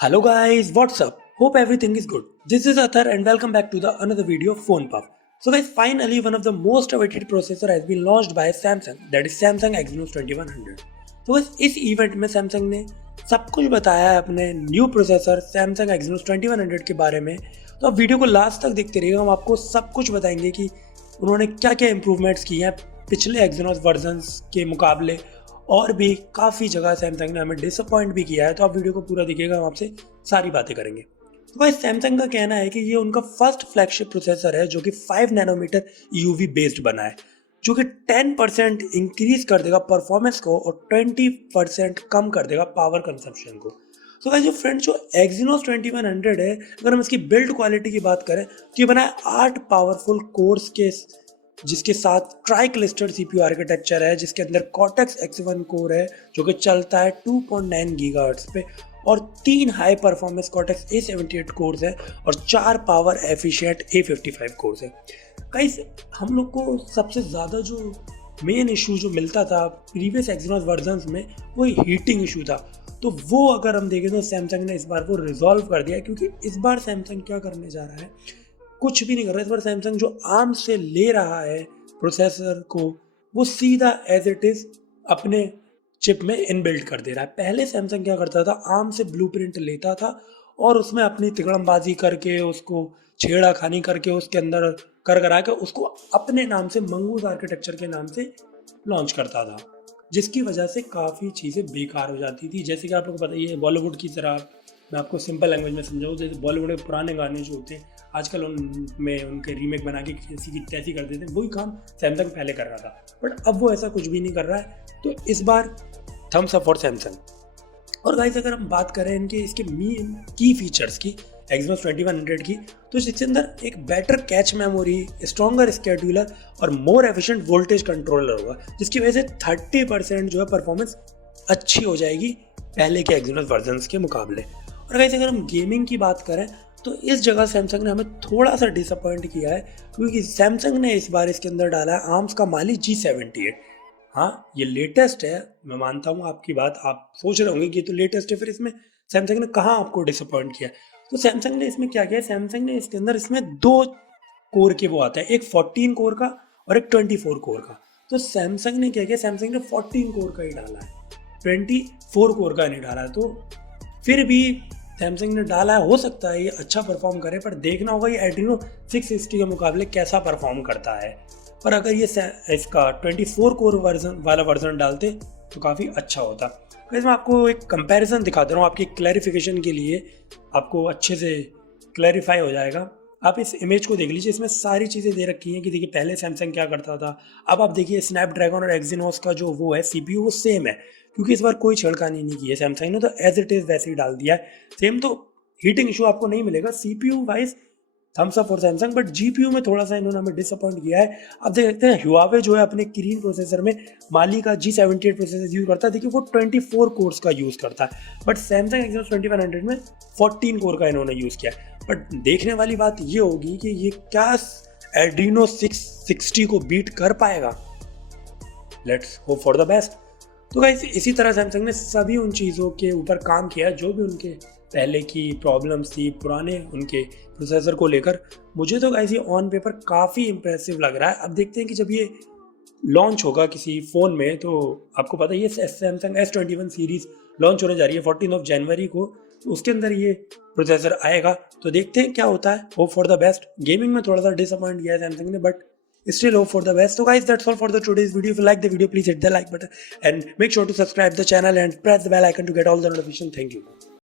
Hello guys, what's up? Hope everything is good. This is Athar and welcome back to the another video of Phone Puff. So guys, finally one of the most awaited processor has been launched by Samsung, that is Samsung Exynos 2100. तो बस इस event में Samsung ने सब कुछ बताया है अपने न्यू प्रोसेसर Samsung Exynos 2100 के बारे में। तो आप वीडियो को लास्ट तक देखते रहिएगा, हम आपको सब कुछ बताएंगे कि उन्होंने क्या क्या इंप्रूवमेंट्स किए हैं पिछले Exynos वर्जन्स के मुकाबले, और भी काफ़ी जगह सैमसंग ने हमें डिसअपॉइंट भी किया है। तो आप वीडियो को पूरा देखिएगा, हम आपसे सारी बातें करेंगे। तो भाई सैमसंग का कहना है कि ये उनका फर्स्ट फ्लैगशिप प्रोसेसर है जो कि 5 नैनोमीटर यूवी बेस्ड बना है, जो कि 10% इंक्रीज कर देगा परफॉर्मेंस को और 20% कम कर देगा पावर कंजप्शन को। तो भाई जो फ्रेंड जो Exynos 2100 है, अगर हम इसकी बिल्ड क्वालिटी की बात करें तो ये बना है 8 पावरफुल कोर्स के, जिसके साथ ट्राई क्लस्टर्ड सीपीयू आर्किटेक्चर है, जिसके अंदर कॉर्टेक्स X1 कोर है जो कि चलता है 2.9 गीगाहर्ट्ज पे, और 3 high performance cortex A78 course है और 4 पावर एफिशिएंट A55 कोर्स है। गाइस हम लोग को सबसे ज़्यादा जो मेन इशू जो मिलता था प्रीवियस Exynos वर्जन्स में वो हीटिंग इशू था। तो वो अगर हम देखें तो सैमसंग ने इस बार वो रिजॉल्व कर दिया, क्योंकि इस बार सैमसंग क्या करने जा रहा है, कुछ भी नहीं कर रहा है। इस बार सैमसंग जो आर्म से ले रहा है प्रोसेसर को, वो सीधा एज इट इज अपने चिप में इनबिल्ट कर दे रहा है। पहले सैमसंग क्या करता था, आर्म से ब्लूप्रिंट लेता था और उसमें अपनी तिगड़मबाजी करके, उसको छेड़ा खानी करके, उसके अंदर कर करा के उसको अपने नाम से मंगूज आर्किटेक्चर के नाम से लॉन्च करता था, जिसकी वजह से काफ़ी चीज़ें बेकार हो जाती थी। जैसे कि आप लोगों को पता ही है, बॉलीवुड की तरह मैं आपको सिंपल लैंग्वेज में समझाऊँ, जैसे बॉलीवुड के पुराने गाने जो होते हैं आजकल उनमें उनके रीमेक बना के किसी की तैसी कर देते हैं, वही काम सैमसंग पहले कर रहा था, बट अब वो ऐसा कुछ भी नहीं कर रहा है। तो इस बार थम्स अप फॉर सैमसंग। और गाइस अगर हम बात करें इसके मेन की फीचर्स की Exynos 2100 की, तो इसके अंदर एक better cache memory, stronger scheduler और मोर एफिशिएंट वोल्टेज कंट्रोलर होगा, जिसकी वजह से 30% जो है परफॉर्मेंस अच्छी हो जाएगी पहले के Exynos वर्जन्स के मुकाबले। और गाइस अगर हम गेमिंग की बात करें तो इस जगह सैमसंग ने हमें थोड़ा सा डिसअपॉइंट किया है, क्योंकि सैमसंग ने इस बार इसके अंदर डाला है आर्म्स का माली G78। हाँ ये लेटेस्ट है, मैं मानता हूँ आपकी बात, आप सोच रहे होंगे कि ये तो लेटेस्ट है, फिर इसमें सैमसंग ने कहाँ आपको डिसअपॉइंट किया। तो सैमसंग ने इसमें क्या किया, सैमसंग ने इसके अंदर इसमें 2 कोर के वो आता है, एक 14 कोर का और एक 24 कोर का। तो सैमसंग ने क्या किया, सैमसंग ने 14 कोर का ही डाला है, 24 कोर का नहीं डाला है। तो फिर भी सैमसंग ने डाला है, हो सकता है ये अच्छा परफॉर्म करे, पर देखना होगा ये एड्रीनो 660 के मुकाबले कैसा परफॉर्म करता है। पर अगर ये इसका 24 कोर वाला वर्जन डालते तो काफ़ी अच्छा होता। वैसे मैं आपको एक कंपैरिजन दिखाता हूँ आपकी क्लैरिफिकेशन के लिए, आपको अच्छे से क्लैरिफाई हो जाएगा। आप इस इमेज को देख लीजिए, इसमें सारी चीज़ें दे रखी हैं कि देखिए पहले सैमसंग क्या करता था। अब आप देखिए स्नैपड्रैगन और Exynos का जो वो है CPU वो सेम है, क्योंकि इस बार कोई छेड़खानी नहीं की है सैमसंग ने, तो एज इट इज़ वैसे ही डाल दिया है सेम। तो हीटिंग इशू आपको नहीं मिलेगा CPU wise, thumbs up for Samsung. But GPU में थोड़ा सा इन्होंने हमें डिसअपॉइंट किया है। आप देख सकते हैं ह्यूआवे जो है अपने किरीन प्रोसेसर में माली का G78 प्रोसेसर यूज़ करता है, देखिए वो 24 कोर्स का यूज़ करता है, बट सैमसंग Exynos 2100 में 14 कोर का इन्होंने यूज़ किया है। बट देखने वाली बात ये होगी कि ये क्या एड्रीनो 660 को बीट कर पाएगा। Let's hope for the best. तो गाइस इसी तरह सैमसंग ने सभी उन चीज़ों के ऊपर काम किया जो भी उनके पहले की प्रॉब्लम्स थी पुराने उनके प्रोसेसर को लेकर। मुझे तो गाइस ये ऑन पेपर काफ़ी इंप्रेसिव लग रहा है। अब देखते हैं कि जब ये लॉन्च होगा किसी फ़ोन में, तो आपको पता है ये सैमसंग S21 सीरीज़ लॉन्च होने जा रही है 14 जनवरी को, तो उसके अंदर ये प्रोसेसर आएगा। तो देखते हैं क्या होता है, hope for the best. Gaming में थोड़ा सा डिसअपॉइंट किया है सैमसंग ने, but still hope for the best. So guys, that's all for the today's video. If you like the video, please hit the like button and make sure to subscribe the channel and press the bell icon to get all the notifications. Thank you.